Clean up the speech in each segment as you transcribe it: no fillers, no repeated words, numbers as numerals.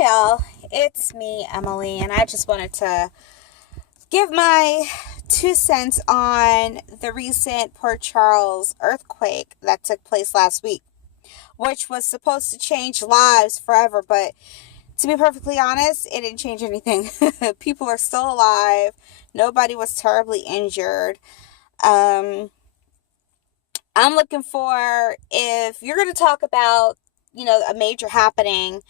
Hi, all. It's me, Emily, and I just wanted to give my 2 cents on the recent Port Charles earthquake that took place last week, which was supposed to change lives forever, but to be perfectly honest, it didn't change anything. People are still alive. Nobody was terribly injured. Um, I'm looking for, if you're going to talk about, a major happening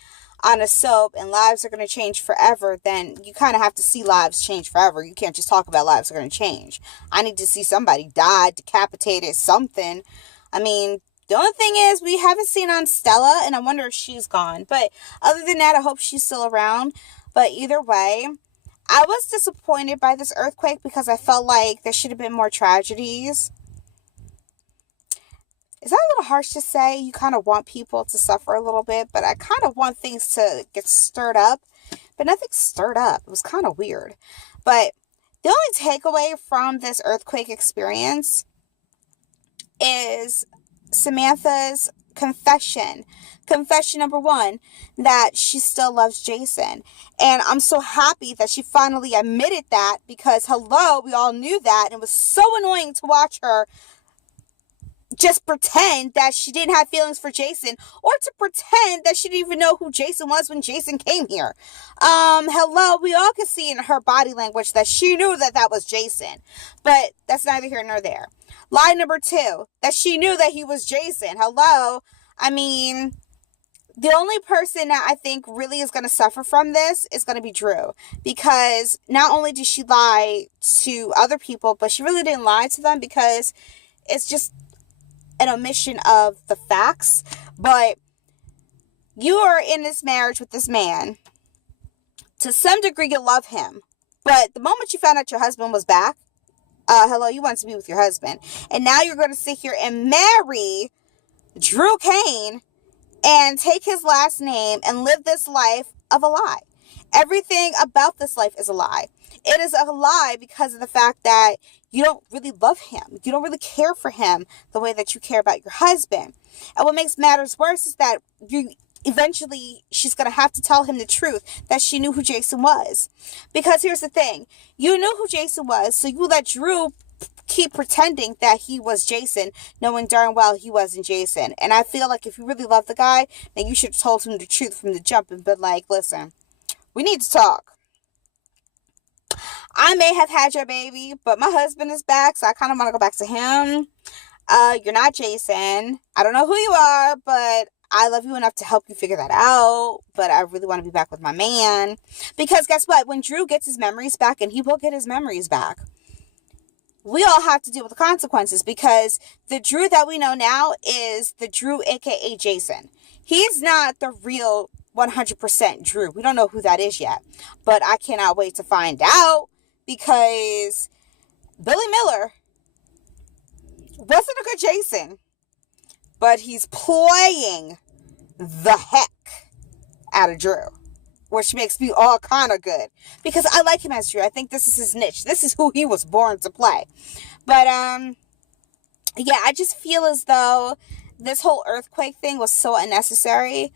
on a soap and lives are going to change forever, then you kind of have to see lives change forever. You can't just talk about lives are going to change. I need to see somebody die, decapitated, something. I mean, the only thing is we haven't seen on Stella, and I wonder if she's gone. But other than that, I hope she's still around. But either way, I was disappointed by this earthquake because I felt like there should have been more tragedies. Is that a little harsh to say? You kind of want people to suffer a little bit, but I kind of want things to get stirred up. But nothing stirred up. It was kind of weird. But the only takeaway from this earthquake experience is Samantha's confession. Confession number one, that she still loves Jason. And I'm so happy that she finally admitted that, because hello, we all knew that. And it was so annoying to watch her just pretend that she didn't have feelings for Jason, or to pretend that she didn't even know who Jason was when Jason came here. Hello, we all could see in her body language that she knew that that was Jason, but that's neither here nor there. Lie number two, that she knew that he was Jason. Hello, I mean, the only person that I think really is going to suffer from this is going to be Drew, because not only did she lie to other people, but she really didn't lie to them, because it's just an omission of the facts. But you are in this marriage with this man. To some degree, you love him. But the moment you found out your husband was back, hello, you wanted to be with your husband. And now you're going to sit here and marry Drew Kane and take his last name and live this life of a lie. Everything about this life is a lie. It is a lie because of the fact that you don't really love him. You don't really care for him the way that you care about your husband. And what makes matters worse is that she's going to have to tell him the truth, that she knew who Jason was. Because here's the thing. You knew who Jason was, so you let Drew keep pretending that he was Jason, knowing darn well he wasn't Jason. And I feel like if you really love the guy, then you should have told him the truth from the jump and been like, listen, we need to talk. I may have had your baby, but my husband is back, so I kind of want to go back to him. You're not Jason. I don't know who you are, but I love you enough to help you figure that out. But I really want to be back with my man. Because guess what? When Drew gets his memories back, and he will get his memories back, we all have to deal with the consequences, because the Drew that we know now is the Drew, aka Jason. He's not the real 100% Drew. We don't know who that is yet, but I cannot wait to find out, because Billy Miller wasn't a good Jason, but he's playing the heck out of Drew, which makes me all kind of good, because I like him as Drew. I think this is his niche. This is who he was born to play. But yeah, I just feel as though this whole earthquake thing was so unnecessary.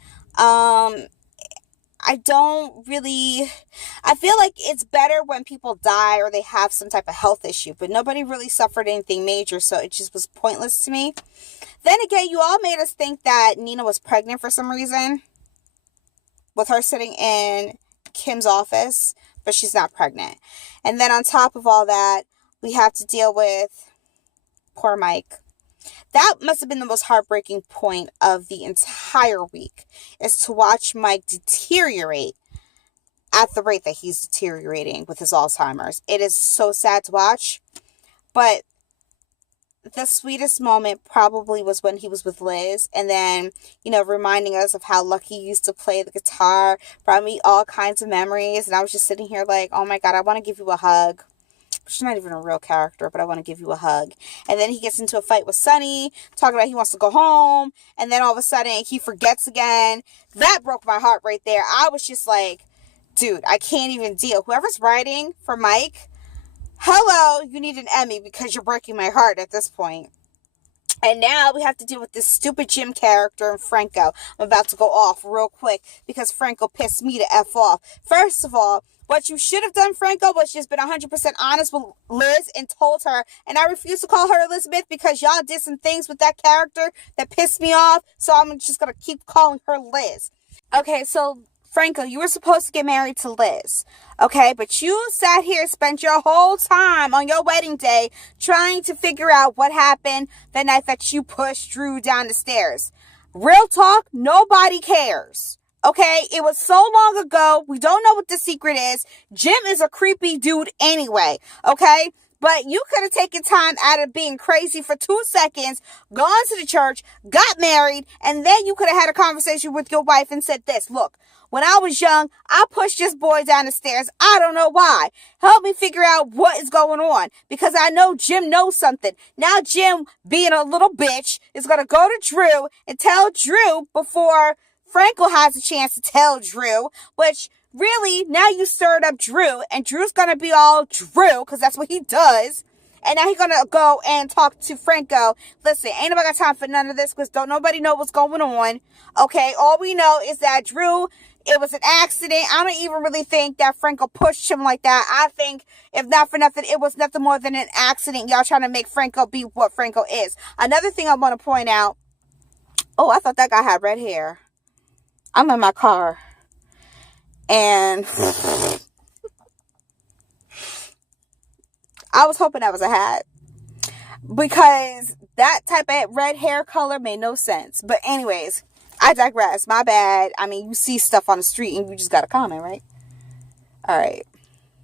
I feel like it's better when people die or they have some type of health issue, but nobody really suffered anything major, so it just was pointless to me. Then again, you all made us think that Nina was pregnant for some reason, with her sitting in Kim's office, but she's not pregnant. And then on top of all that, we have to deal with poor Mike. That must have been the most heartbreaking point of the entire week, is to watch Mike deteriorate at the rate that he's deteriorating with his Alzheimer's. It is so sad to watch, but the sweetest moment probably was when he was with Liz, and then, reminding us of how lucky he used to play the guitar, brought me all kinds of memories, and I was just sitting here like, oh my God, I want to give you a hug. She's not even a real character, but I want to give you a hug. And then he gets into a fight with Sonny, talking about he wants to go home, and then all of a sudden he forgets again. That broke my heart right there. I was just like, dude, I can't even deal. Whoever's writing for Mike, hello, you need an Emmy, because you're breaking my heart at this point. And now we have to deal with this stupid Jim character and Franco. I'm about to go off real quick because Franco pissed me to F off. First of all, what you should have done, Franco, was just been 100% honest with Liz and told her. And I refuse to call her Elizabeth because y'all did some things with that character that pissed me off. So I'm just going to keep calling her Liz. Okay, so Franco, you were supposed to get married to Liz, okay? But you sat here, spent your whole time on your wedding day trying to figure out what happened the night that you pushed Drew down the stairs. Real talk, nobody cares, okay? It was so long ago. We don't know what the secret is. Jim is a creepy dude anyway, okay? But you could have taken time out of being crazy for 2 seconds, gone to the church, got married, and then you could have had a conversation with your wife and said this, look, when I was young, I pushed this boy down the stairs. I don't know why. Help me figure out what is going on. Because I know Jim knows something. Now Jim, being a little bitch, is going to go to Drew and tell Drew before Franco has a chance to tell Drew. Which, really, now you stirred up Drew. And Drew's going to be all Drew, because that's what he does. And now he's going to go and talk to Franco. Listen, ain't nobody got time for none of this because don't nobody know what's going on. Okay, all we know is that Drew, it was an accident. I don't even really think that Franco pushed him like that. I think, if not for nothing, it was nothing more than an accident. Y'all trying to make Franco be what Franco is. Another thing I want to point out. Oh, I thought that guy had red hair. I'm in my car. And I was hoping that was a hat. Because that type of red hair color made no sense. But anyways, I digress. My bad. I mean, you see stuff on the street and you just got to comment, right? All right.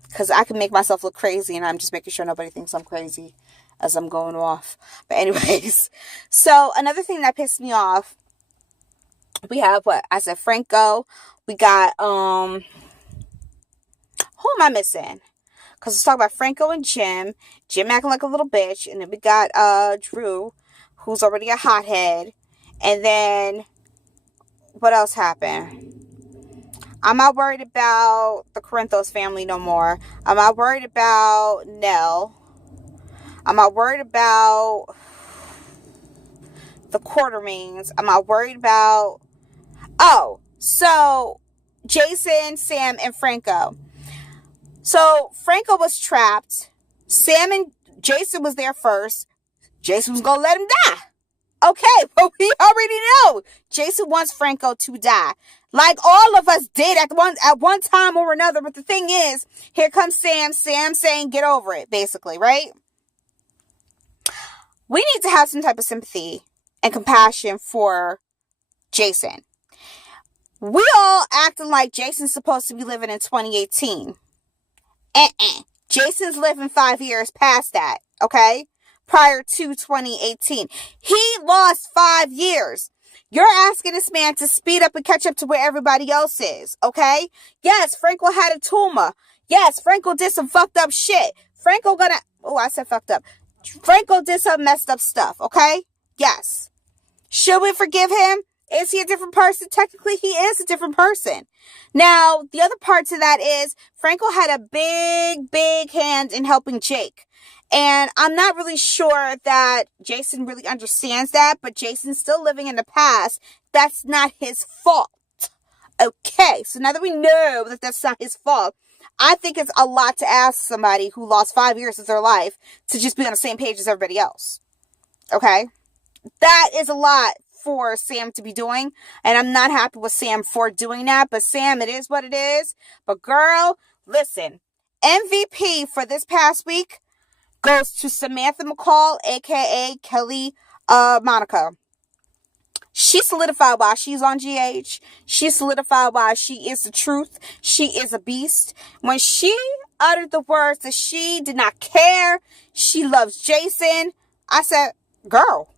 Because I can make myself look crazy and I'm just making sure nobody thinks I'm crazy as I'm going off. But anyways. So another thing that pissed me off. We have what? I said Franco. We got, who am I missing? Because let's talk about Franco and Jim. Jim acting like a little bitch. And then we got Drew, who's already a hothead. And then, what else happened? I'm not worried about the Corinthos family no more. I'm not worried about Nell. I'm not worried about the Quartermains. I'm not worried about... Oh, so Jason, Sam, and Franco. So Franco was trapped. Sam and Jason was there first. Jason was going to let him die. Okay, but we already know Jason wants Franco to die. Like all of us did at one time or another. But the thing is, here comes Sam. Sam saying, get over it, basically, right? We need to have some type of sympathy and compassion for Jason. We all acting like Jason's supposed to be living in 2018. Jason's living 5 years past that, okay? Prior to 2018. He lost 5 years. You're asking this man to speed up and catch up to where everybody else is, okay? Yes, Franco had a tumor. Yes, Franco did some fucked up shit. I said fucked up. Franco did some messed up stuff, okay? Yes. Should we forgive him? Is he a different person? Technically, he is a different person. Now, the other part to that is Franco had a big hand in helping Jake. And I'm not really sure that Jason really understands that, but Jason's still living in the past. That's not his fault. Okay, so now that we know that that's not his fault, I think it's a lot to ask somebody who lost 5 years of their life to just be on the same page as everybody else. Okay? That is a lot for Sam to be doing, and I'm not happy with Sam for doing that, but Sam, it is what it is. But girl, listen, MVP for this past week goes to Samantha McCall, aka Kelly Monaco. She solidified why she's on GH. She solidified why she is the truth. She is a beast. When she uttered the words that she did not care, she loves Jason, I said, girl,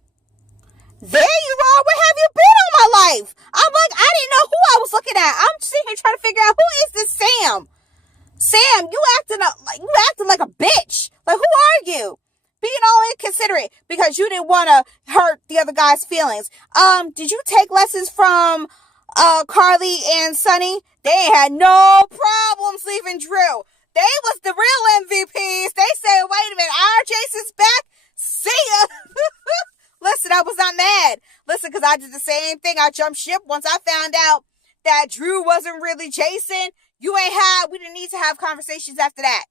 there you are. Where have you been all my life? I'm like, I didn't know who I was looking at. I'm sitting here trying to figure out, who is this Sam? Sam, you acting like a bitch. Like, who are you? Being all inconsiderate because you didn't want to hurt the other guy's feelings. Did you take lessons from Carly and Sonny? They ain't had no problems leaving Drew. They was the real MVPs. They said, wait a minute, our Jason's back. See ya. Listen, I was not mad. Listen, because I did the same thing. I jumped ship once I found out that Drew wasn't really Jason. We didn't need to have conversations after that.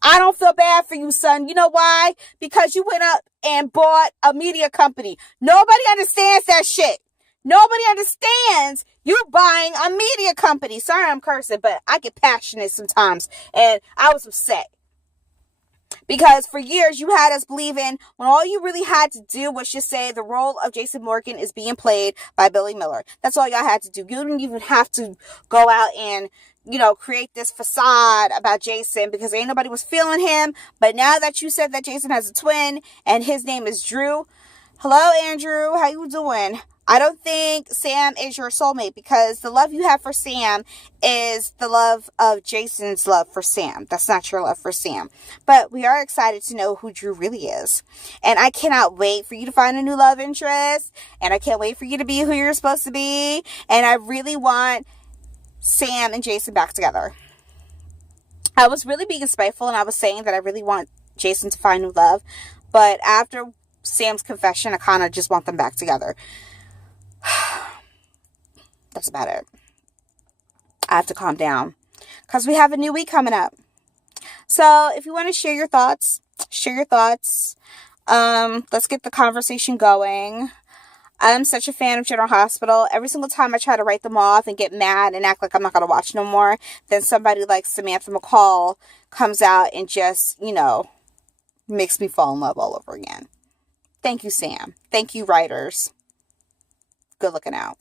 I don't feel bad for you, son. You know why? Because you went up and bought a media company. Nobody understands that shit. Nobody understands you buying a media company. Sorry I'm cursing, but I get passionate sometimes. And I was upset. Because for years you had us believing when all you really had to do was just say the role of Jason Morgan is being played by Billy Miller. That's all y'all had to do. You didn't even have to go out and, create this facade about Jason because ain't nobody was feeling him. But now that you said that Jason has a twin and his name is Drew. Hello, Andrew. How you doing? I don't think Sam is your soulmate because the love you have for Sam is the love of Jason's love for Sam. That's not your love for Sam. But we are excited to know who Drew really is. And I cannot wait for you to find a new love interest. And I can't wait for you to be who you're supposed to be. And I really want Sam and Jason back together. I was really being spiteful and I was saying that I really want Jason to find new love. But after Sam's confession, I kind of just want them back together. That's about it. I have to calm down because we have a new week coming up. So if you want to share your thoughts, let's get the conversation going. I'm such a fan of General Hospital. Every single time I try to write them off and get mad and act like I'm not going to watch no more, then somebody like Samantha McCall comes out and just, makes me fall in love all over again. Thank you, Sam. Thank you, writers. Good looking out.